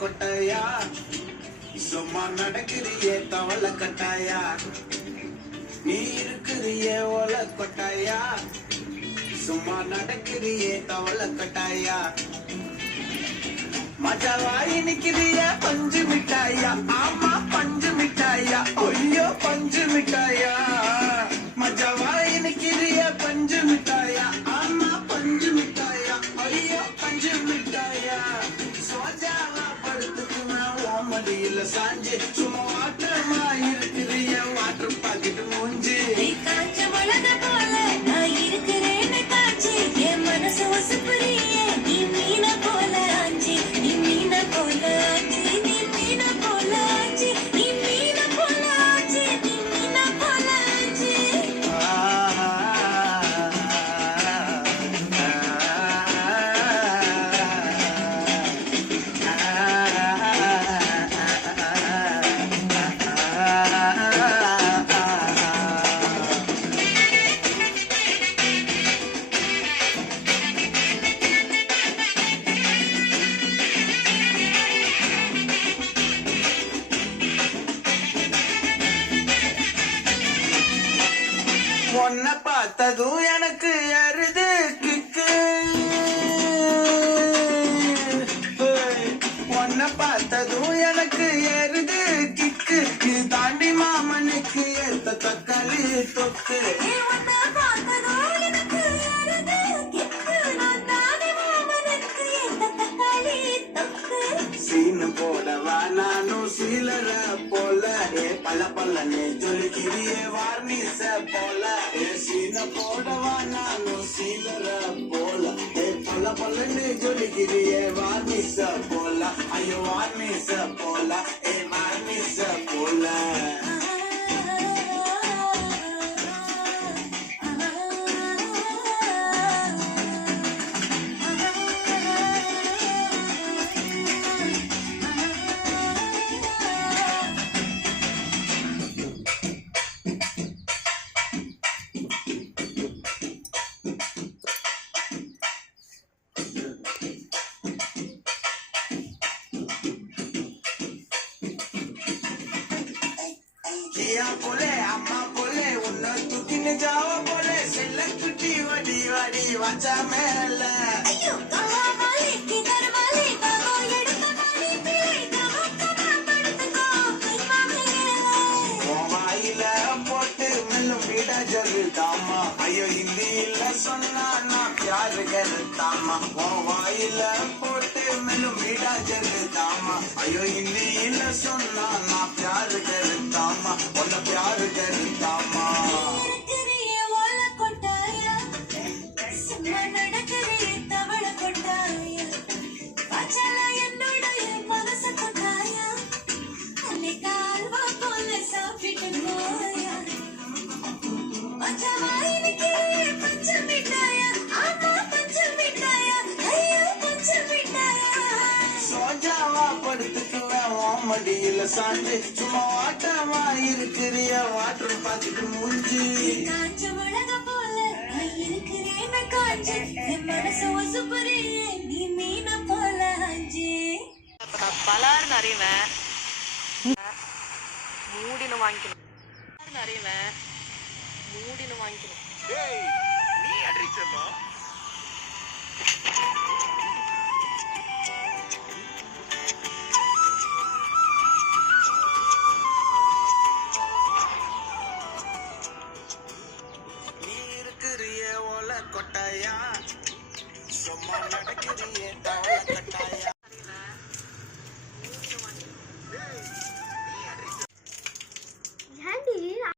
கொட்டாயா சும்மா நடக்கிறியே தவள கட்டாயா நீ இருக்கிறியே ஓல கொட்டாயா சும்மா நடக்கிறியே தவள கட்டாயா மஜாவாய் நிக்கிறிய பஞ்சு மிட்டாயா ஆமா பஞ்சு மிட்டாயா ஐயோ பஞ்சு மிட்டாயா மஜாவாய் நிக்கிறிய பஞ்சு மிட்டாயா ஆமா பஞ்சு மிட்டாயா ஐயோ பஞ்சு மிட்டாயா சோஜாவா படுத்துக்குவேன் ஓமடியில சாஞ்சு சும்மா வாட்டமா இருக்கிறிய வாட்டர் பாக்கெட் மூஞ்சி காஞ்ச மிளகா போல நான் இருக்கிறேன்னு காய்ச்சி என் மனசு வசுப்புறியே நீ மீன போல ஆஞ்சி நீ மீன போல ஆஞ்சி நீ மீன போல ஆஞ்சி நீ மீன போல ஆஞ்சி நீ மீன போல ஆஞ்சி உன்னை பார்த்ததும் எனக்கு அறுது கிக்கு உன்னை பார்த்ததும் எனக்கு எருது கிக்கு இது தாண்டி மாமனுக்கு ஏத்த தக்காளி தொக்கு சீனு போடவா நானும் சீலர போல பல பல்லனே ஜொலிக்கிறியே வார்னிச போல சீன போடவா நானும் சீலர போல பல பல்லனே ஜொலிக்கிறியே வார்னிச போல ஐயோ வார்னிச போல வார்னிச போல போலே அம்மா போலே உன்னை தூக்கின்னு ஜாவ போலே செல்ல குட்டி வடி வடி வச்சா மேல வாயில போட்டு மெல்லும் வீட ஜருதாமா ஐயோ ஹிந்தியில சொன்னா நான் பியாரு கருத்தாமா வாயில போட்டு மெல்லும் வீட ஜருதாமா ஐயோ ஹிந்தியில சொன்னா நான் பியாரு கருத்தாமா உன்னை பியாரு கருத்தாமா மடியில சாஞ்சு சும்மா வாட்டமா இருக்கிறிய வாட்டர் பாக்கெட் மூஞ்சி காஞ்ச மிளகா போல நான் இருக்கிறேன்னு காஞ்சி என் மனசு வசுப்புறியே நீ மீன போல ஆஞ்சி பலார் நிறைவேன் மூடினு வாங்கிக்கணும் நிறைவேன் மூடினு வாங்கிக்கணும் நீ அடிச்சமா